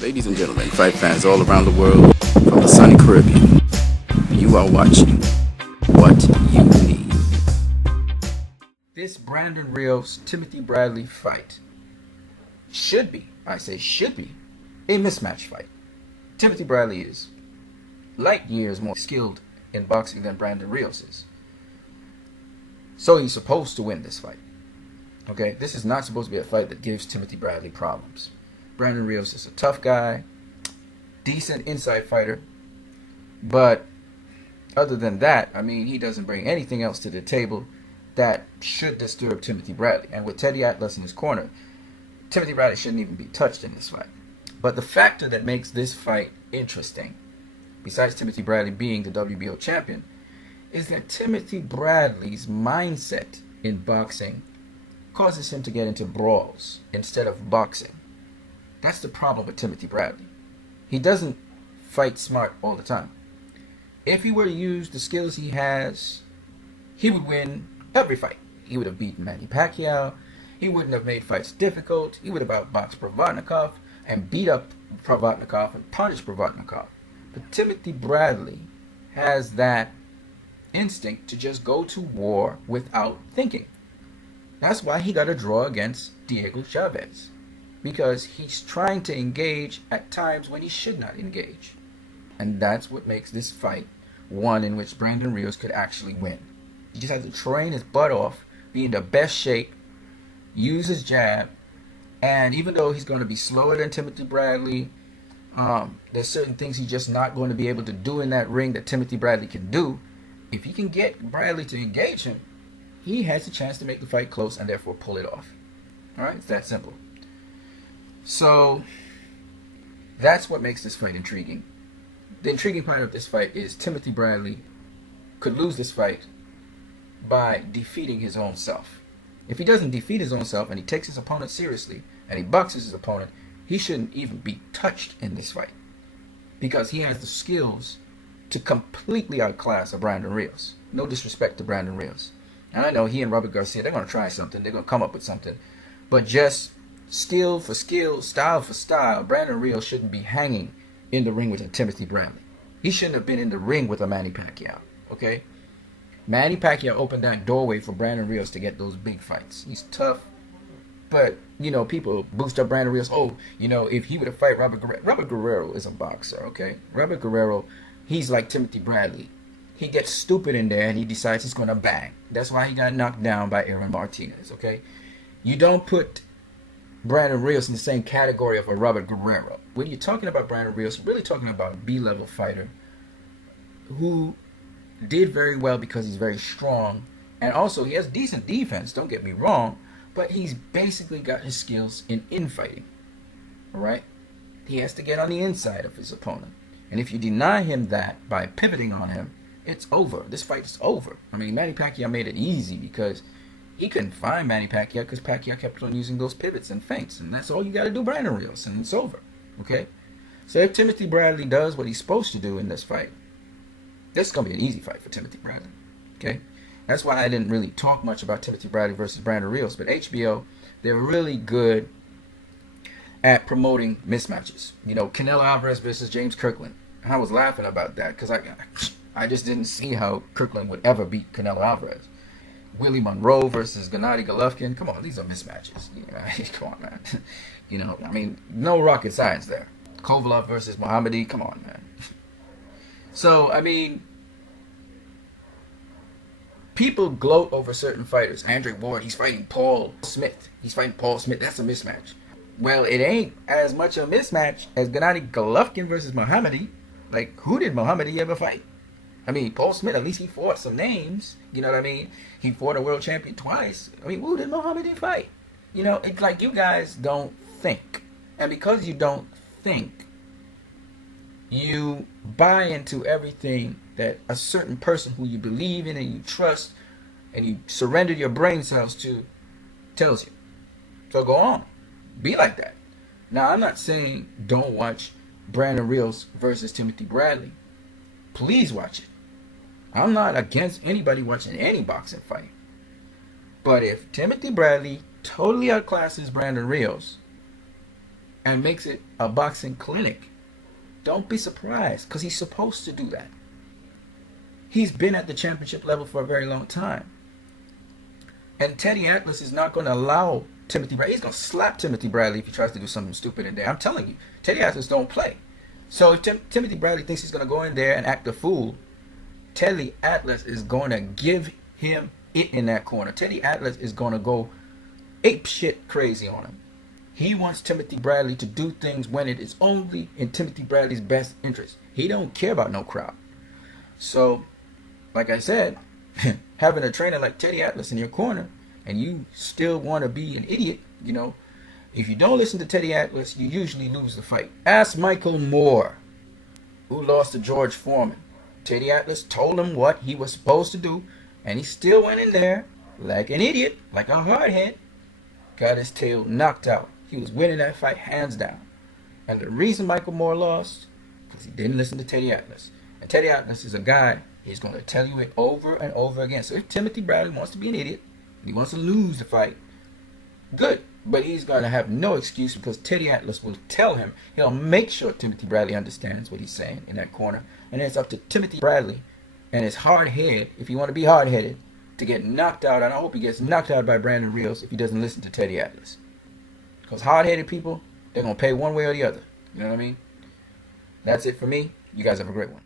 Ladies and gentlemen, fight fans all around the world, from the sunny Caribbean, you are watching What You Need. This Brandon Rios Timothy Bradley fight should be, I say should be, a mismatch fight. Timothy Bradley is light years more skilled in boxing than Brandon Rios is. So he's supposed to win this fight. Okay, this is not supposed to be a fight that gives Timothy Bradley problems. Brandon Rios is a tough guy, decent inside fighter, but other than that, I mean, he doesn't bring anything else to the table that should disturb Timothy Bradley. And with Teddy Atlas in his corner, Timothy Bradley shouldn't even be touched in this fight. But the factor that makes this fight interesting, besides Timothy Bradley being the WBO champion, is that Timothy Bradley's mindset in boxing causes him to get into brawls instead of boxing. That's the problem with Timothy Bradley. He doesn't fight smart all the time. If he were to use the skills he has, he would win every fight. He would have beaten Manny Pacquiao. He wouldn't have made fights difficult. He would have outboxed Provodnikov and beat up Provodnikov and punished Provodnikov. But Timothy Bradley has that instinct to just go to war without thinking. That's why he got a draw against Diego Chavez, because he's trying to engage at times when he should not engage. And that's what makes this fight one in which Brandon Rios could actually win. He just has to train his butt off, be in the best shape, use his jab, and even though he's going to be slower than Timothy Bradley, there's certain things he's just not going to be able to do in that ring that Timothy Bradley can do. If he can get Bradley to engage him, he has a chance to make the fight close and therefore pull it off. Alright, it's that simple. So, that's what makes this fight intriguing. The intriguing part of this fight is Timothy Bradley could lose this fight by defeating his own self. If he doesn't defeat his own self and he takes his opponent seriously and he boxes his opponent, he shouldn't even be touched in this fight, because he has the skills to completely outclass a Brandon Rios. No disrespect to Brandon Rios. And I know he and Robert Garcia, they're going to try something. They're going to come up with something. But just skill for skill, style for style, Brandon Rios shouldn't be hanging in the ring with a Timothy Bradley. He shouldn't have been in the ring with a Manny Pacquiao. Okay? Manny Pacquiao opened that doorway for Brandon Rios to get those big fights. He's tough, but, you know, people boost up Brandon Rios. Oh, you know, if he would have fight Robert Guerrero. Robert Guerrero is a boxer, okay? Robert Guerrero, he's like Timothy Bradley. He gets stupid in there and he decides he's going to bang. That's why he got knocked down by Aaron Martinez, okay? You don't put Brandon Rios in the same category of a Robert Guerrero. When you're talking about Brandon Rios, you're really talking about a B-level fighter who did very well because he's very strong. And also, he has decent defense, don't get me wrong, but he's basically got his skills in infighting, all right? He has to get on the inside of his opponent. And if you deny him that by pivoting on him, it's over. This fight is over. I mean, Manny Pacquiao made it easy because he couldn't find Manny Pacquiao because Pacquiao kept on using those pivots and feints. And that's all you got to do, Brandon Rios, and it's over. Okay? So if Timothy Bradley does what he's supposed to do in this fight, this is going to be an easy fight for Timothy Bradley. Okay? That's why I didn't really talk much about Timothy Bradley versus Brandon Rios. But HBO, they're really good at promoting mismatches. You know, Canelo Alvarez versus James Kirkland. And I was laughing about that because I just didn't see how Kirkland would ever beat Canelo Alvarez. Willie Monroe versus Gennady Golovkin. Come on, these are mismatches. Yeah, come on, man. You know, I mean, no rocket science there. Kovalev versus Mohammadi. Come on, man. So, I mean, people gloat over certain fighters. Andre Ward, he's fighting Paul Smith. He's fighting Paul Smith. That's a mismatch. Well, it ain't as much a mismatch as Gennady Golovkin versus Mohammadi. Like, who did Mohammadi ever fight? I mean, Paul Smith, at least he fought some names. You know what I mean? He fought a world champion twice. I mean, who did Mohammadi fight? You know, it's like you guys don't think. And because you don't think, you buy into everything that a certain person who you believe in and you trust and you surrender your brain cells to tells you. So go on. Be like that. Now, I'm not saying don't watch Brandon Rios versus Timothy Bradley. Please watch it. I'm not against anybody watching any boxing fight. But if Timothy Bradley totally outclasses Brandon Rios, and makes it a boxing clinic, don't be surprised, because he's supposed to do that. He's been at the championship level for a very long time. And Teddy Atlas is not going to allow Timothy Bradley. He's going to slap Timothy Bradley if he tries to do something stupid in there. I'm telling you, Teddy Atlas don't play. So if Timothy Bradley thinks he's going to go in there and act a fool, Teddy Atlas is going to give him it in that corner. Teddy Atlas is going to go ape shit crazy on him. He wants Timothy Bradley to do things when it is only in Timothy Bradley's best interest. He don't care about no crowd. So, like I said, having a trainer like Teddy Atlas in your corner and you still want to be an idiot, you know, if you don't listen to Teddy Atlas, you usually lose the fight. Ask Michael Moore, who lost to George Foreman. Teddy Atlas told him what he was supposed to do, and he still went in there like an idiot, like a hardhead, got his tail knocked out. He was winning that fight hands down. And the reason Michael Moore lost, because he didn't listen to Teddy Atlas. And Teddy Atlas is a guy, he's going to tell you it over and over again. So if Timothy Bradley wants to be an idiot, he wants to lose the fight, good. But he's going to have no excuse, because Teddy Atlas will tell him. He'll make sure Timothy Bradley understands what he's saying in that corner. And then it's up to Timothy Bradley and his hard head, if you want to be hard-headed, to get knocked out. And I hope he gets knocked out by Brandon Rios if he doesn't listen to Teddy Atlas. Because hard-headed people, they're going to pay one way or the other. You know what I mean? That's it for me. You guys have a great one.